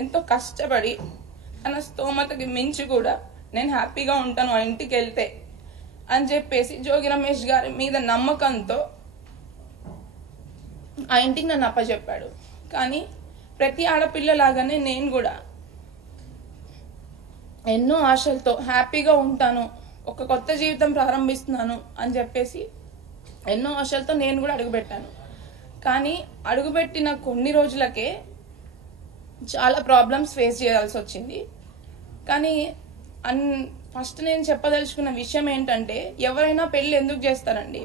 ఎంతో కష్టపడి తన స్తోమతకి మించి కూడా నేను హ్యాపీగా ఉంటాను ఆ ఇంటికి వెళ్తే అని చెప్పేసి జోగి రమేష్ గారి మీద నమ్మకంతో ఆ ఇంటికి నన్ను అప్పచెప్పాడు. కానీ ప్రతి ఆడపిల్లలాగానే నేను కూడా ఎన్నో ఆశలతో హ్యాపీగా ఉంటాను, ఒక కొత్త జీవితం ప్రారంభిస్తున్నాను అని చెప్పేసి ఎన్నో ఆశలతో నేను కూడా అడుగుపెట్టాను. కానీ అడుగుపెట్టిన కొన్ని రోజులకే చాలా ప్రాబ్లమ్స్ ఫేస్ చేయాల్సి వచ్చింది. కానీ ఫస్ట్ నేను చెప్పదలుచుకున్న విషయం ఏంటంటే, ఎవరైనా పెళ్ళి ఎందుకు చేస్తారండి?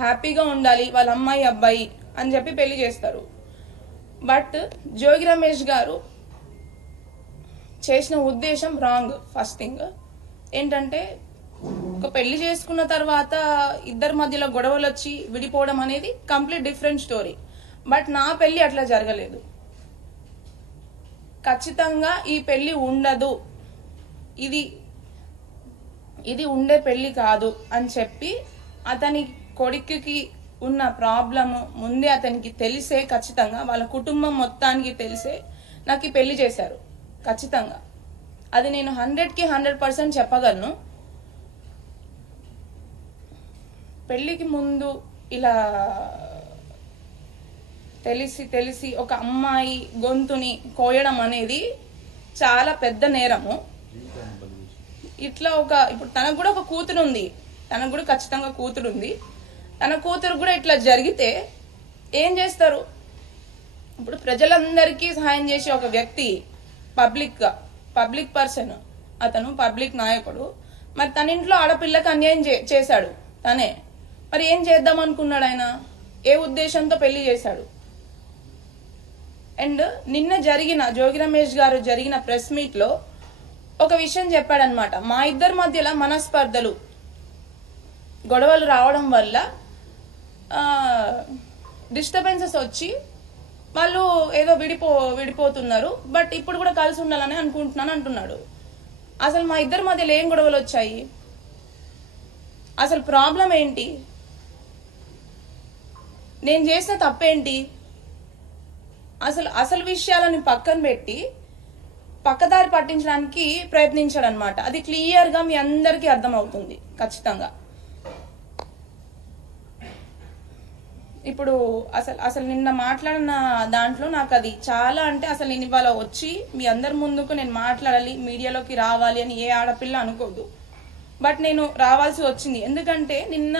హ్యాపీగా ఉండాలి వాళ్ళ అమ్మాయి అబ్బాయి అని చెప్పి పెళ్లి చేస్తారు. బట్ జోగి రమేష్ గారు చేసిన ఉద్దేశం రాంగ్. ఫస్ట్ థింగ్ ఏంటంటే, ఒక పెళ్లి చేసుకున్న తర్వాత ఇద్దరి మధ్యలో గొడవలు వచ్చి విడిపోవడం అనేది కంప్లీట్ డిఫరెంట్ స్టోరీ. బట్ నా పెళ్లి అట్లా జరగలేదు. ఖచ్చితంగా ఈ పెళ్లి ఉండదు, ఇది ఉండే పెళ్లి కాదు అని చెప్పి అతని కొడుకుకి ఉన్న ప్రాబ్లము ముందే అతనికి తెలిసే, ఖచ్చితంగా వాళ్ళ కుటుంబం మొత్తానికి తెలిసే నాకు ఈ పెళ్లి చేశారు. ఖచ్చితంగా అది నేను 100కి 100% చెప్పగలను. పెళ్లికి ముందు ఇలా తెలిసి ఒక అమ్మాయి గొంతుని కోయడం అనేది చాలా పెద్ద నేరము. ఇట్లా ఇప్పుడు తనకు కూడా ఒక కూతురు ఉంది, తనకు కూడా ఖచ్చితంగా కూతురు ఉంది. తన కూతురు కూడా ఇట్లా జరిగితే ఏం చేస్తారు? ఇప్పుడు ప్రజలందరికీ సహాయం చేసే ఒక వ్యక్తి, పబ్లిక్ పర్సన్, అతను పబ్లిక్ నాయకుడు. మరి తన ఇంట్లో ఆడపిల్లకి అన్యాయం చేశాడు తనే. మరి ఏం చేద్దాం అనుకున్నాడు ఆయన? ఏ ఉద్దేశంతో పెళ్లి చేశాడు? అండ్ నిన్న జోగి రమేష్ గారు జరిగిన ప్రెస్ మీట్ లో ఒక విషయం చెప్పాడనమాట. మా ఇద్దరి మధ్యలో మనస్పర్ధలు, గొడవలు రావడం వల్ల డిస్టర్బెన్సెస్ వచ్చి వాళ్ళు ఏదో విడిపోతున్నారు, బట్ ఇప్పుడు కూడా కలిసి ఉండాలని అనుకుంటున్నాను అంటున్నాడు. అసలు మా ఇద్దరి మధ్యలో ఏం గొడవలు వచ్చాయి? అసలు ప్రాబ్లం ఏంటి? నేను చేసిన తప్పేంటి? అసలు విషయాలను పక్కన పెట్టి పక్కదారి పట్టించడానికి ప్రయత్నించాడు అనమాట. అది క్లియర్ గా మీ అందరికీ అర్థమవుతుంది ఖచ్చితంగా. ఇప్పుడు అసలు నిన్న మాట్లాడిన దాంట్లో నాకు అది చాలా, అంటే అసలు నేను ఇవాళ వచ్చి మీ అందరి ముందుకు నేను మాట్లాడాలి, మీడియాలోకి రావాలి అని ఏ ఆడపిల్ల అనుకోదు. బట్ నేను రావాల్సి వచ్చింది. ఎందుకంటే నిన్న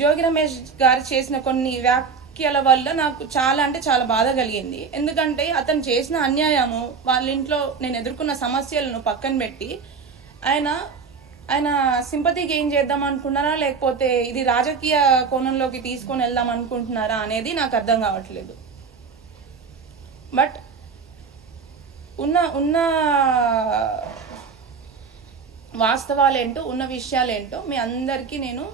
జోగి రమేష్ గారు చేసిన కొన్ని వ్యాఖ్యల వల్ల నాకు చాలా, అంటే చాలా బాధ కలిగింది. ఎందుకంటే అతను చేసిన అన్యాయము, వాళ్ళ ఇంట్లో నేను ఎదుర్కొన్న సమస్యలను పక్కన పెట్టి ఆయన సింపతి గెయిన్ చేద్దాం అనుకున్నారా, లేకపోతే ఇది రాజకీయ కోణంలోకి తీసుకొని వెళ్దాం అనుకుంటున్నారా అనేది నాకు అర్థం కావట్లేదు. బట్ ఉన్న వాస్తవాలేంటో, ఉన్న విషయాలేంటో మీ అందరికీ నేను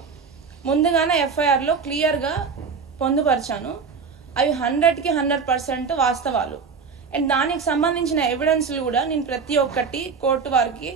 ముందుగానే FIR లో క్లియర్గా పొందుపరిచాను. అవి 100కి 100% వాస్తవాలు. అండ్ దానికి సంబంధించిన ఎవిడెన్స్లు కూడా నేను ప్రతి ఒక్కటి కోర్టు వారికి